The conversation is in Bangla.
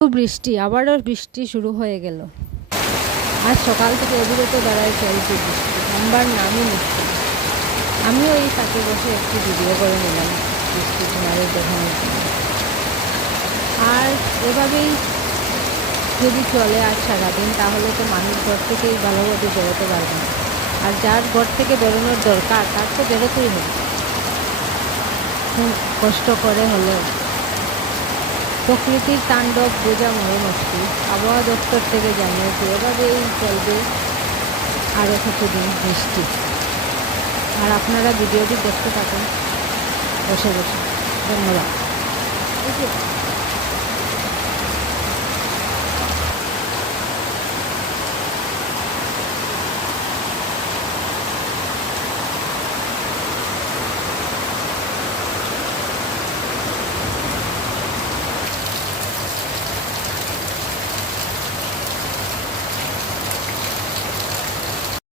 বৃষ্টি, আবারও বৃষ্টি শুরু হয়ে গেল। আজ সকাল থেকে অবিরত দাঁড়ায় চলছে বৃষ্টি, থামবার নামই নিচ্ছে না। আমিও এই ফাঁকে বসে একটু ভিডিও করে নিলাম বৃষ্টি তোমাদের দেখানোর জন্য। আর এভাবেই যদি চলে আজ সারাদিন, তাহলে তো মানুষ ঘর থেকেই ভালোভাবে বেরোতে পারবে না। আর যার ঘর থেকে বেরোনোর দরকার তার তো বেরোতেই হবে, কষ্ট করে হলেও। প্রকৃতির তাণ্ডব বোঝা বড় মুশকিল। আবহাওয়া দপ্তর থেকে জানিয়েছে এভাবেই চলবে আরও কিছুদিন বৃষ্টি। আর আপনারা ভিডিওটি দেখতে থাকুন বসে বসে। ধন্যবাদ।